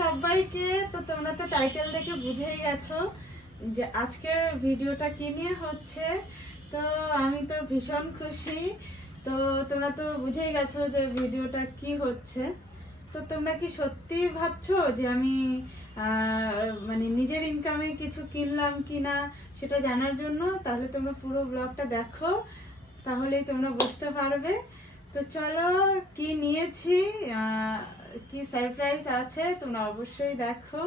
সবাইকে, তো তোমরা তো টাইটেল দেখে বুঝেই গেছো যে আজকের ভিডিওটা কি নিয়ে হচ্ছে। তো আমি তো ভীষণ খুশি। তো তোমরা তো বুঝেই গেছো যে ভিডিওটা কি হচ্ছে। তো তোমরা কি সত্যি ভাবছ যে আমি মানে নিজের ইনকামে কিছু কিনলাম কি না সেটা জানার জন্য? তাহলে তোমরা পুরো ব্লগটা দেখো, তাহলেই তোমরা বুঝতে পারবে। তো চলো, কি নিয়েছি? কি সারপ্রাইজ আছে তোমরা অবশ্যই দেখো।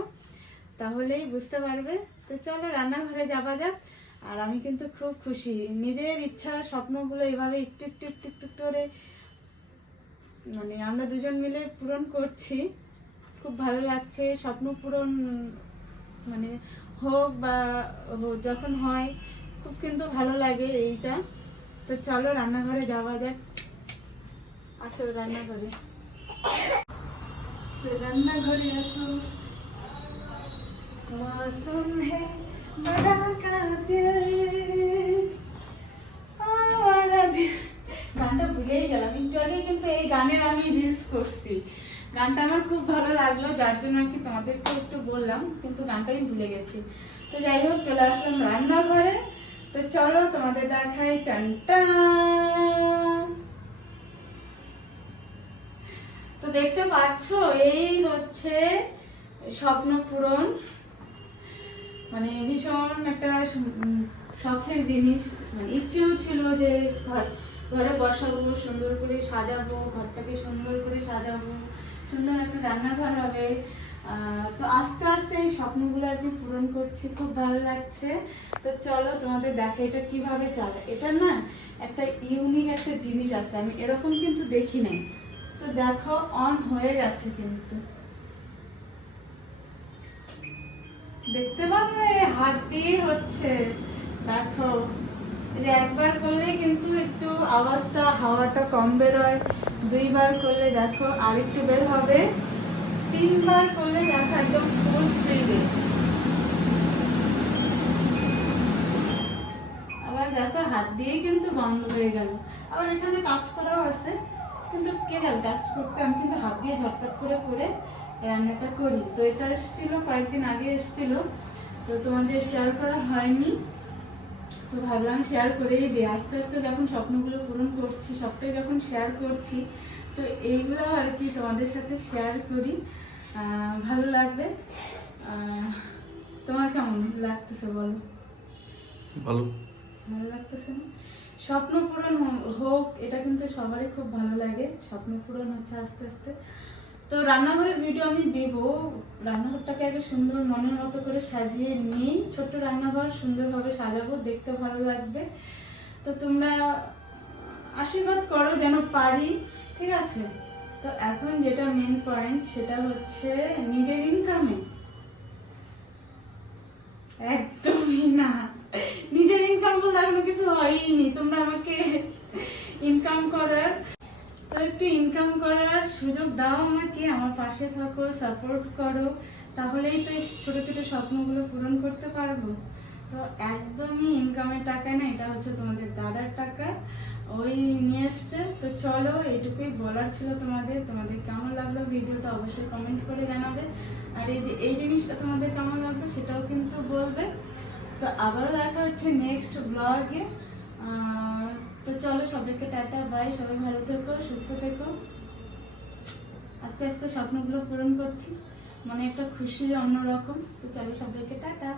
তাহলেই বুঝতে পারবে। তো চলো রান্নাঘরে যাওয়া যাক। আর আমি কিন্তু খুব খুশি। নিজের ইচ্ছা, স্বপ্নগুলো এভাবে একটু একটু একটু একটু করে মানে আমরা দুজন মিলে পূরণ করছি। খুব ভালো লাগছে। স্বপ্ন পূরণ মানে হোক বা যখন হয়, খুব কিন্তু ভালো লাগে এইটা। তো চলো রান্নাঘরে যাওয়া যাক। আসো রান্নাঘরে। রান্নাঘরে আসো। মাসুম হে বড়া গানটা ভুলেই গেলাম। একটু কিন্তু এই গানের আমি রিলস করছি। গানটা আমার খুব ভালো লাগল, যার জন্য আর কি তোমাদেরকে একটু বললাম, কিন্তু গানটা আমি ভুলে গেছি। তো যাই হোক, চলে আসলাম রান্নাঘরে। তো চলো তোমাদের দেখাই টান টান। দেখতে পাচ্ছ? এই হচ্ছে স্বপ্ন পূরণ। মানে ভীষণ একটা শখের জিনিস। মানে ইচ্ছেও ছিল যে ঘর, ঘরে বসাবো, সুন্দর করে সাজাবো, ঘরটাকে সুন্দর করে সাজাবো, সুন্দর একটা রান্নাঘর হবে। তো আস্তে আস্তে এই স্বপ্নগুলো আর কি পূরণ করছি, খুব ভালো লাগছে। তো চলো তোমাদের দেখো এটা কীভাবে চালে। এটা না একটা ইউনিক একটা জিনিস আছে, আমি এরকম কিন্তু দেখি নাই তো দেখো অন হয়ে গেছে কিন্তু। দেখতে পাবে, হাত দিয়ে হচ্ছে। দেখো যে একবার করলে কিন্তু একটু আওয়াজটা, হাওয়াটা কম বেরোয়। দুইবার করলে দেখো, আরেকটু বের হবে। তিনবার করলে দেখো, একদম ফুল স্পিডে আবার দেখো, হাত দিয়েই কিন্তু বন্ধ হয়ে গেল। আবার এখানে কাজ করাও আছে। কিন্তু কে যাবে টাচ করতে আমি কিন্তু হাত দিয়ে ঝটপট করে করে রান্নাটা করি। তো এটা এসেছিল কয়েকদিন আগে এসেছিল। তো তোমাদের শেয়ার করা হয়নি। তো ভাবলাম শেয়ার করেই দিই। আস্তে আস্তে যখন স্বপ্নগুলো পূরণ করছি সবটাই যখন শেয়ার করছি তো এইগুলো আর কি তোমাদের সাথে শেয়ার করি। আহ, ভালো লাগবে। আহ, তোমার কেমন লাগতেছে বলো? ভালো। ভালো লাগতেছে না? স্বপ্ন পূরণ হোক, এটা কিন্তু সবারই খুব ভালো লাগে। স্বপ্ন পূরণ হচ্ছে আস্তে আস্তে। তো রান্নাঘরের ভিডিও আমি দেব। রান্নাঘরটাকে আগে সুন্দর মনের মতো করে সাজিয়ে নিয়েই ছোট্ট রান্নাঘর সুন্দরভাবে সাজাবো, দেখতে ভালো লাগবে। তো তোমরা আশীর্বাদ করো যেন পারি, ঠিক আছে? তো এখন যেটা মেন পয়েন্ট সেটা হচ্ছে নিজের ইনকামে একদমই না। ইনকাম বলতে এখনও কিছু হয়নি। তোমরা আমাকে ইনকাম করার, তো একটু ইনকাম করার সুযোগ দাও আমাকে, আমার পাশে থাকো সাপোর্ট করো। তাহলেই তো ছোট ছোট স্বপ্নগুলো পূরণ করতে পারব। তো একদমই ইনকামের টাকা না, এটা হচ্ছে তোমাদের দাদার টাকা। ওই নিয়ে এসছে। তো চলো, এইটুকুই বলার ছিল তোমাদের। তোমাদের কেমন লাগল ভিডিওটা অবশ্যই কমেন্ট করে জানাবে। আর এই যে, এই জিনিসটা তোমাদের কেমন লাগল সেটাও কিন্তু বলবে। তো আবারও দেখা হচ্ছে নেক্সট ব্লগে তো চলো সবাইকে টাটা বাই সবাই ভালো থেকো, সুস্থ থেকো। আস্তে আস্তে স্বপ্নগুলো পূরণ করছি। মানে একটা খুশি অন্যরকম। তো চলো সবাইকে টাটা।